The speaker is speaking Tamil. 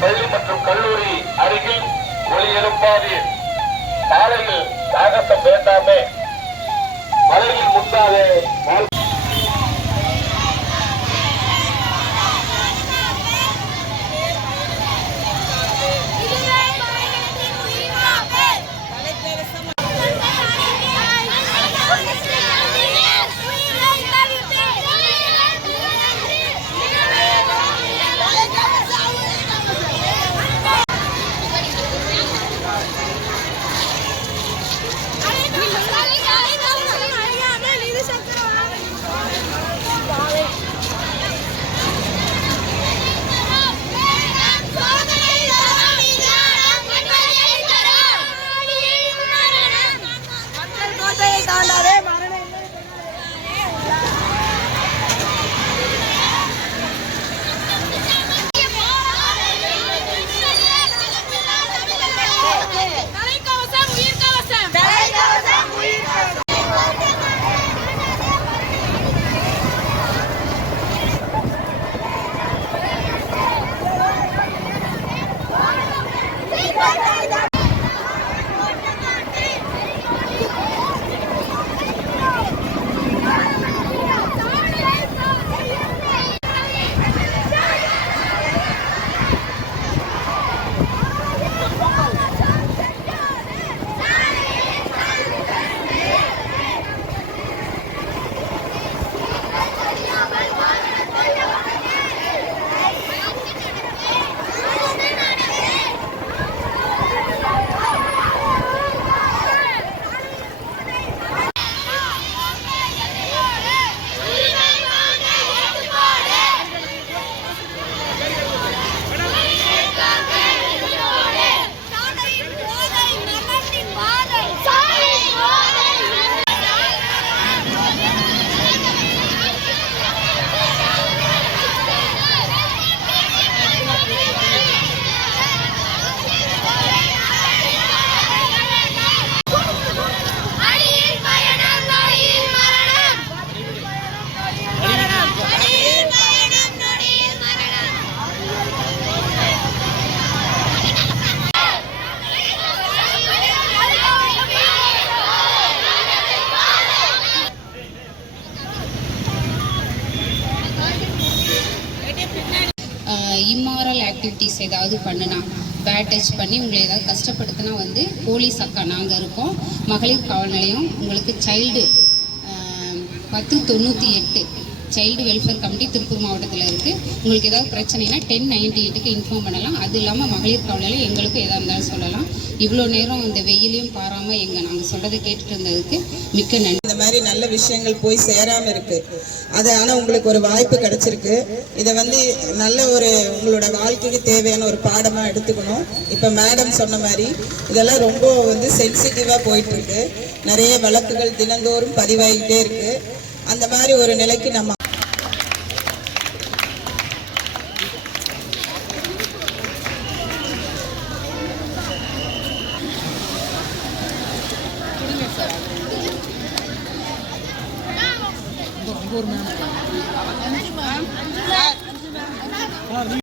பள்ளி மற்றும் கல்லூரி அருகில் ஒளி எழுப்பாதீர். சாலையில் சாகசம் வேண்டாமே. மலையில் முந்தாதே. இம்மாரல் ஆக்டிவிட்டீஸ் ஏதாவது பண்ணுனா, பேட் டச் பண்ணி உங்களை ஏதாவது கஷ்டப்படுத்தினா வந்து போலீஸ் அக்கா நாங்கள் இருக்கோம். மகளிர் காவல் நிலையம் உங்களுக்கு child 1098 child welfare committee Tiruppur மாவட்டத்தில் இருக்குது. உங்களுக்கு ஏதாவது பிரச்சனைனா 1098க்கு இன்ஃபார்ம் பண்ணலாம். அது இல்லாமல் மகளிர் காவல் நிலையம் எங்களுக்கும் எதாக இருந்தாலும் சொல்லலாம். இவ்வளோ நேரம் இந்த வெயிலையும் பாராமல் நாங்கள் சொல்கிறத கேட்டுட்டு இருந்ததுக்கு மிக்க நன்றி. இந்த மாதிரி நல்ல விஷயங்கள் போய் சேராமல் இருக்குது. அது ஆனால் உங்களுக்கு ஒரு வாய்ப்பு கிடைச்சிருக்கு. இதை வந்து நல்ல ஒரு உங்களோட வாழ்க்கைக்கு தேவையான ஒரு பாடமாக எடுத்துக்கணும். இப்போ மேடம் சொன்ன மாதிரி இதெல்லாம் ரொம்ப வந்து சென்சிட்டிவாக போயிட்டுருக்கு. நிறைய வழக்குகள் தினந்தோறும் பதிவாகிட்டே இருக்குது. அந்த மாதிரி ஒரு நிலைக்கு நம்ம ஒரு